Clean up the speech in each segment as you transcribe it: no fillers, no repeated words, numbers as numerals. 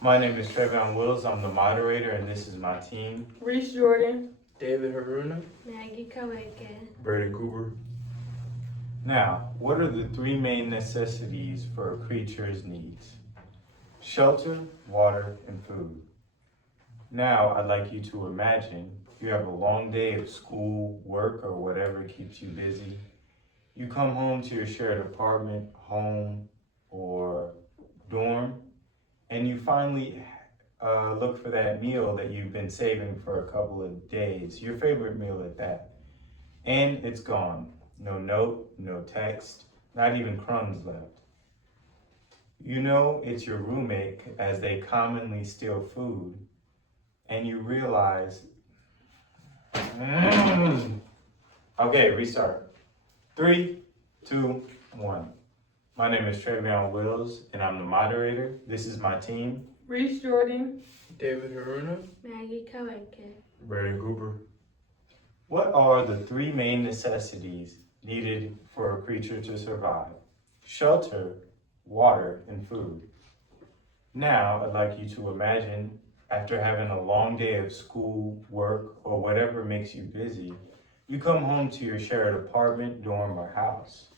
My name is Trayvon Wills. I'm the moderator, and this is my team. Reese Jordan. David Haruna. Maggie Kaweke. Brady Cooper. Now, what are the three main necessities for a creature's needs? Shelter, water, and food. Now, I'd like you to imagine you have a long day of school, work, or whatever keeps you busy. You come home to your shared apartment, home, or dorm, and you finally look for that meal that you've been saving for a couple of days, your favorite meal at that, and it's gone. No note, no text, not even crumbs left. You know it's your roommate as they commonly steal food, and you realize, Okay, restart. 3, 2, 1. My name is Trayvon Wills, and I'm the moderator. This is my team. Reese Jordan. David Haruna. Maggie Kaweke. Brady Cooper. What are the three main necessities needed for a creature to survive? Shelter, water, and food. Now, I'd like you to imagine after having a long day of school, work, or whatever makes you busy, you come home to your shared apartment, dorm, or house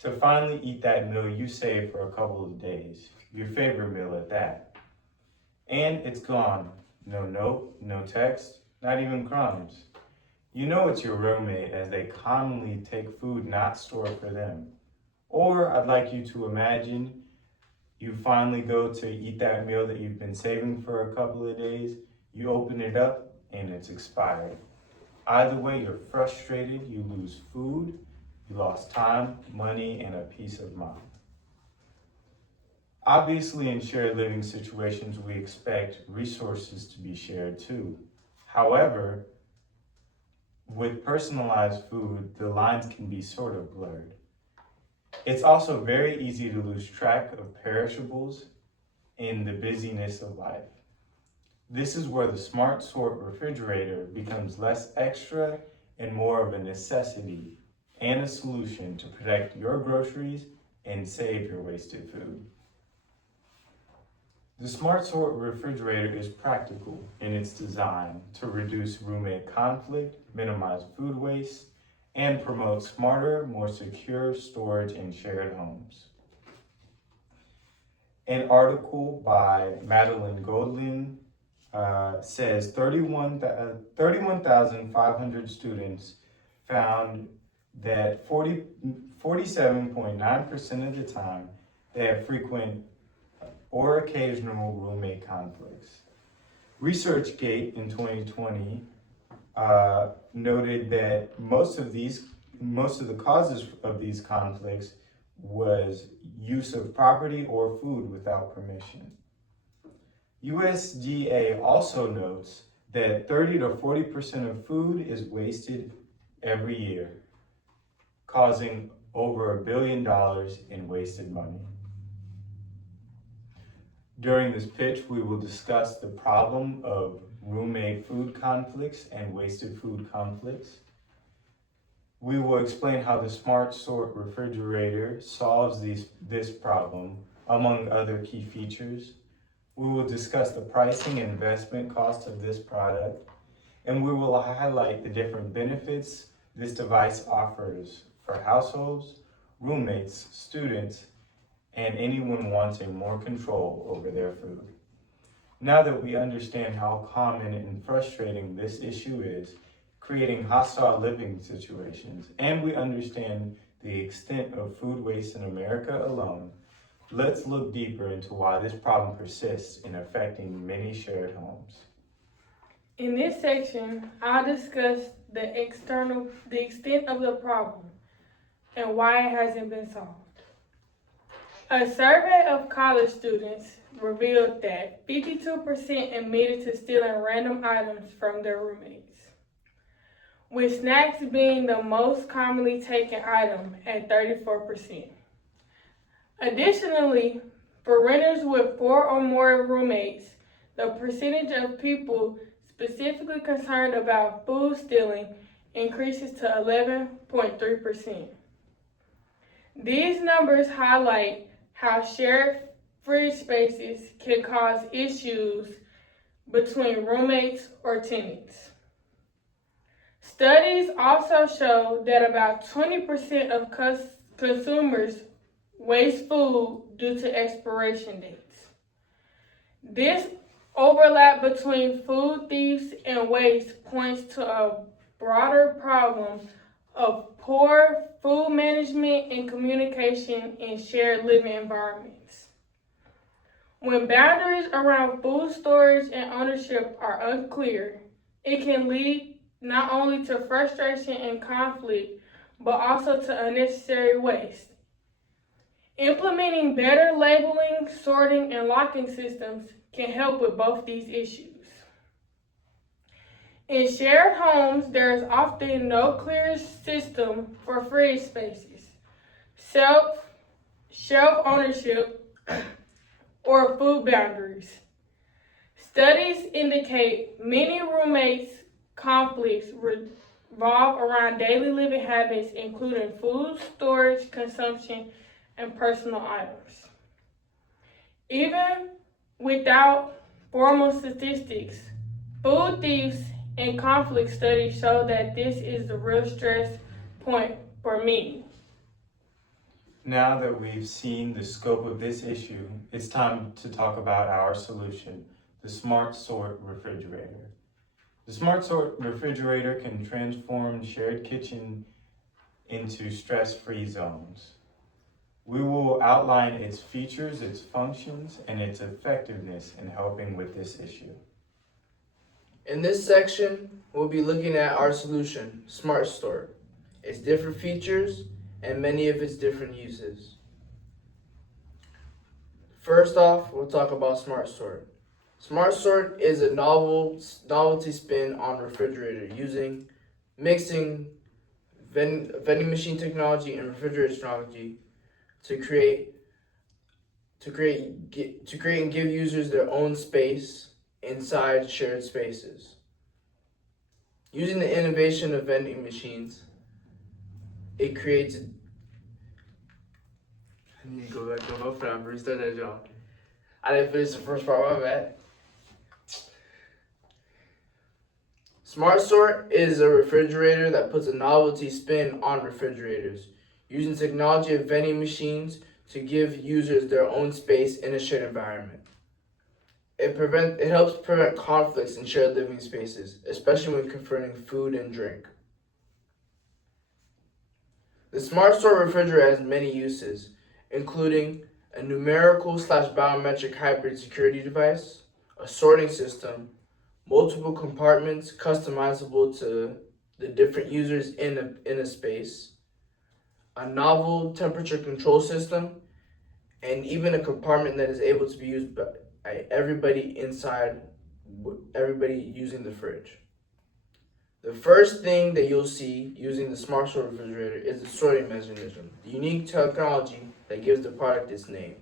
to finally eat that meal you saved for a couple of days, your favorite meal at that. And it's gone. No note, no text, not even crumbs. You know it's your roommate as they commonly take food not stored for them. Or I'd like you to imagine you finally go to eat that meal that you've been saving for a couple of days, you open it up and it's expired. Either way, you're frustrated, you lose food, you lost time, money, and a peace of mind. Obviously, in shared living situations, we expect resources to be shared too. However, with personalized food, the lines can be sort of blurred. It's also very easy to lose track of perishables in the busyness of life. This is where the Smart Sort refrigerator becomes less extra and more of a necessity and a solution to protect your groceries and save your wasted food. The Smart Sort refrigerator is practical in its design to reduce roommate conflict, minimize food waste, and promote smarter, more secure storage in shared homes. An article by Madeline Goldlin says 31,500 students found that 47.9% of the time they have frequent or occasional roommate conflicts. ResearchGate in 2020 noted that most of the causes of these conflicts was use of property or food without permission. USDA also notes that 30 to 40% of food is wasted every year, causing over $1 billion in wasted money. During this pitch, we will discuss the problem of roommate food conflicts and wasted food conflicts. We will explain how the Smart Sort refrigerator solves this problem, among other key features. We will discuss the pricing and investment cost of this product, and we will highlight the different benefits this device offers for households, roommates, students, and anyone wanting more control over their food. Now that we understand how common and frustrating this issue is, creating hostile living situations, and we understand the extent of food waste in America alone, let's look deeper into why this problem persists in affecting many shared homes. In this section, I'll discuss the extent of the problem and why it hasn't been solved. A survey of college students revealed that 52% admitted to stealing random items from their roommates, with snacks being the most commonly taken item at 34%. Additionally, for renters with 4 or more roommates, the percentage of people specifically concerned about food stealing increases to 11.3%. These numbers highlight how shared fridge spaces can cause issues between roommates or tenants. Studies also show that about 20% of consumers waste food due to expiration dates. This overlap between food thieves and waste points to a broader problem of poor food management and communication in shared living environments. When boundaries around food storage and ownership are unclear, it can lead not only to frustration and conflict, but also to unnecessary waste. Implementing better labeling, sorting, and locking systems can help with both these issues. In shared homes, there is often no clear system for fridge spaces, shelf ownership, or food boundaries. Studies indicate many roommates' conflicts revolve around daily living habits, including food storage, consumption, and personal items. Even without formal statistics, food thieves and conflict studies show that this is the real stress point for many. Now that we've seen the scope of this issue, it's time to talk about our solution, the Smart Sort refrigerator. The Smart Sort refrigerator can transform shared kitchen into stress-free zones. We will outline its features, its functions, and its effectiveness in helping with this issue. In this section, we'll be looking at our solution, Smart Sort, its different features, and many of its different uses. First off, we'll talk about Smart Sort. Smart Sort is a novelty spin on refrigerator mixing vending machine technology and refrigerator technology to create and give users their own space inside shared spaces. Using the innovation of vending machines, it creates. I need to go back to my friend, restart that job. I didn't finish the first part, my bad. Smart Sort is a refrigerator that puts a novelty spin on refrigerators, using technology of vending machines to give users their own space in a shared environment. It helps prevent conflicts in shared living spaces, especially when confronting food and drink. The Smart Sort refrigerator has many uses, including a numerical/biometric hybrid security device, a sorting system, multiple compartments customizable to the different users in a space, a novel temperature control system, and even a compartment that is able to be used by everybody using the fridge. The first thing that you'll see using the Smart Sort refrigerator is the sorting mechanism, the unique technology that gives the product its name.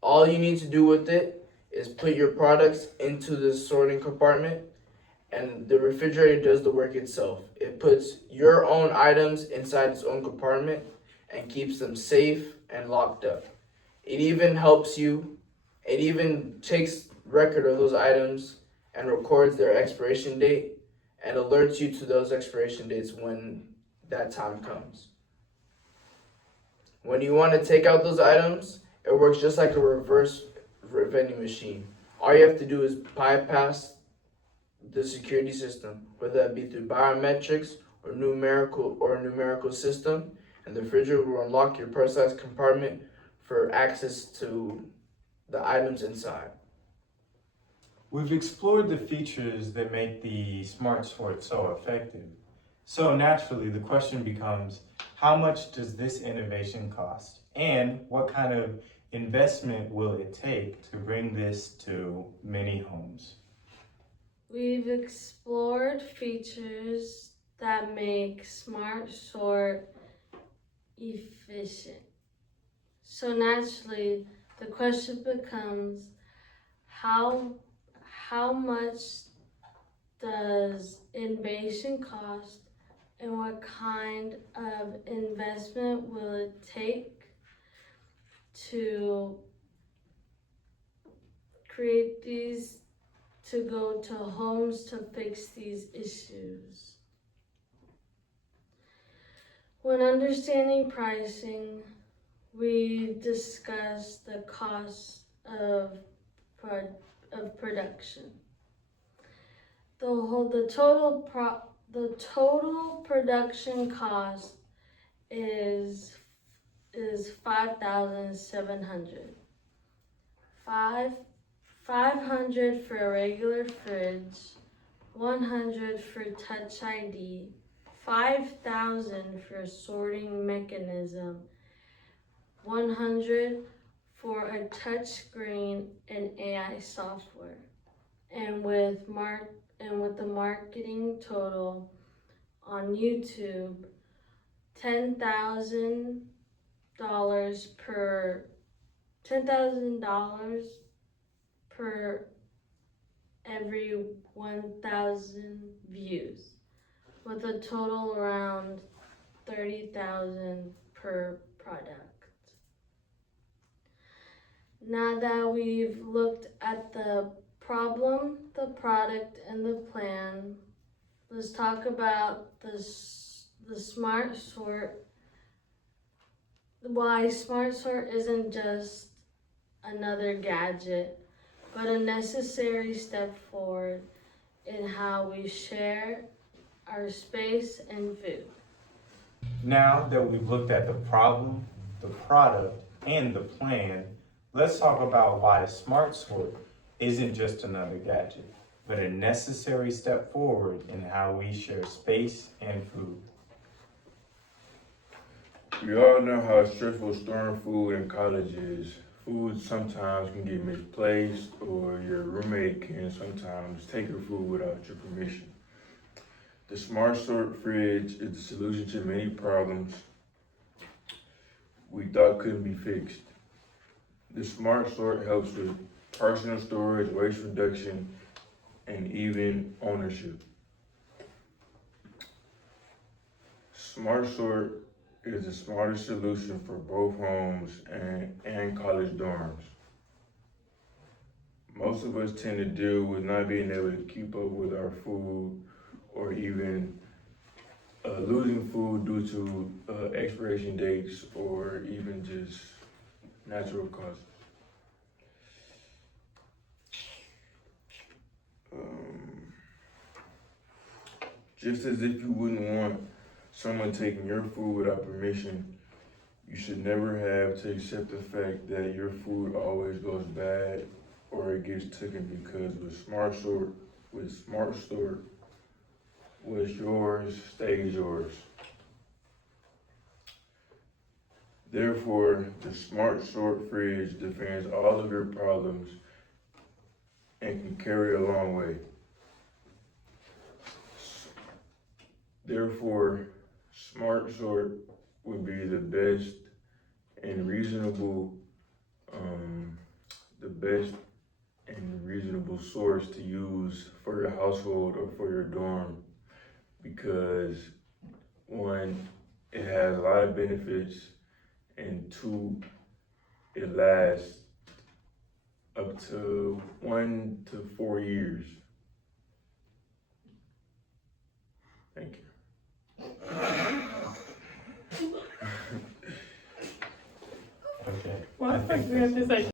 All you need to do with it is put your products into the sorting compartment, and the refrigerator does the work itself. It puts your own items inside its own compartment and keeps them safe and locked up. It even takes record of those items and records their expiration date and alerts you to those expiration dates when that time comes. When you want to take out those items, it works just like a reverse vending machine. All you have to do is bypass the security system, whether that be through biometrics or a numerical system, and the refrigerator will unlock your personalized compartment for access to the items inside. We've explored the features that make the Smart Sort so effective. So naturally, the question becomes, how much does this innovation cost? And what kind of investment will it take to bring this to many homes? We've explored features that make Smart Sort efficient. So naturally, the question becomes, how much does innovation cost, and what kind of investment will it take to create these to go to homes to fix these issues. When understanding pricing, we discuss the cost of production. The total production cost is $5,700. $500 for a regular fridge, $100 for Touch ID, $5,000 for a sorting mechanism, $100 for a touch screen and AI software, and with the marketing total on YouTube, $10,000 per every 1,000 views, with a total around 30,000 per product. Now that we've looked at the problem, the product, and the plan, let's talk about the Smart Sort. Why Smart Sort isn't just another gadget, but a necessary step forward in how we share our space and food. Now that we've looked at the problem, the product, and the plan, let's talk about why the Smart Sort isn't just another gadget, but a necessary step forward in how we share space and food. We all know how stressful storing food in college is. Food sometimes can get misplaced, or your roommate can sometimes take your food without your permission. The Smart Sort fridge is the solution to many problems we thought couldn't be fixed. The Smart Sort helps with personal storage, waste reduction, and even ownership. Smart Sort is the smartest solution for both homes and college dorms. Most of us tend to deal with not being able to keep up with our food, or even losing food due to expiration dates, or even just natural causes. Just as if you wouldn't want someone taking your food without permission, you should never have to accept the fact that your food always goes bad or it gets taken, because with Smart Sort, what's yours stays yours. Therefore, the Smart Sort fridge defends all of your problems and can carry a long way. Therefore, Smart Sort would be the best and reasonable source to use for your household or for your dorm, because one, it has a lot of benefits, and two, it lasts up to 1 to 4 years. Thank you. Okay. Well, I I think think we have to say